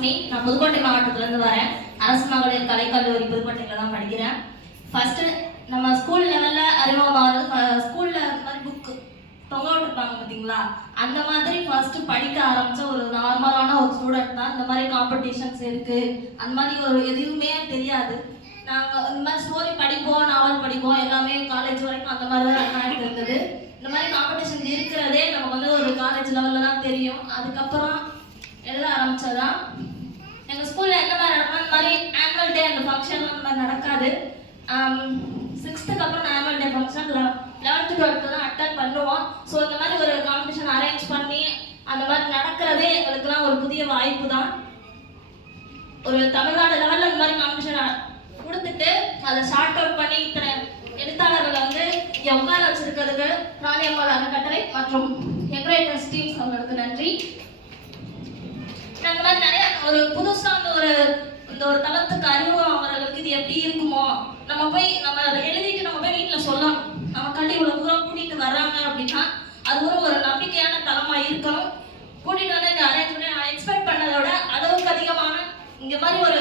நான் புதுக்கோட்டை மாவட்டத்திலேருந்து வரேன். அரசு மகளிர் கலைக்கல்லூரி புதுக்கோட்டையில் தான் படிக்கிறேன். ஃபர்ஸ்ட் நம்ம ஸ்கூல் லெவலில் அறிமுகமாகிறது ஸ்கூலில் அந்த மாதிரி புக்கு தொங்க விட்டுருப்பாங்க பார்த்தீங்களா, அந்த மாதிரி ஃபர்ஸ்ட் படிக்க ஆரம்பித்த ஒரு நார்மலான ஒரு ஸ்டூடெண்ட் தான். இந்த மாதிரி காம்படிஷன்ஸ் இருக்குது அந்த மாதிரி ஒரு எதுவுமே தெரியாது. நாங்கள் இந்த மாதிரி ஸ்டோரி படிப்போம், நாவல் படிப்போம், எல்லாமே காலேஜ் வரைக்கும் அந்த மாதிரி தான் இருந்தது. இந்த மாதிரி காம்படிஷன் இருக்கிறதே நமக்கு வந்து ஒரு காலேஜ் லெவலில் தான் தெரியும். அதுக்கப்புறம் எழுத ஆரம்பித்ததான். எங்கள் ஸ்கூலில் என்ன மாதிரி நடக்கும், இந்த மாதிரி ஆனுவல் டே அந்த ஃபங்க்ஷன் அந்த மாதிரி நடக்காது. 6th அப்புறம் annual day function 11th 12th தான் அட்டன் பண்ணுவோம். ஸோ இந்த மாதிரி ஒரு காம்படிஷன் அரேஞ்ச் பண்ணி அந்த மாதிரி நடக்கிறதே எங்களுக்குலாம் ஒரு புதிய வாய்ப்பு தான். ஒரு தமிழ்நாடு லெவலில் இந்த மாதிரி காம்படிஷன் கொடுத்துட்டு அதை ஷார்ட் அவுட் பண்ணி இத்தனை எழுத்தாளர்களை வந்து இங்கே உட்கார வச்சிருக்கிறதுக்கு ராணியம்மாள் அறக்கட்டளை மற்றும் எக்ரேட்டர்ஸ் டீம்ஸ் அவங்களுக்கு நன்றி. அந்த மாதிரி நிறைய ஒரு புதுசாக இந்த ஒரு தளத்துக்கு அறிமுகம் அவர்களுக்கு இது எப்படி இருக்குமோ, நம்ம எழுதிட்டு நம்ம போய் வீட்டில் சொல்லணும். நம்ம கல்வி இவ்வளோ தூரம் கூட்டிகிட்டு வர்றாங்க அப்படின்னா அது ஒரு நம்பிக்கையான தளமாக இருக்கணும். கூட்டிகிட்டு வந்து இந்த அரேஞ்ச் பண்ணி நான் எக்ஸ்பெக்ட் பண்ணதை விட அளவுக்கு அதிகமான இங்கே மாதிரி ஒரு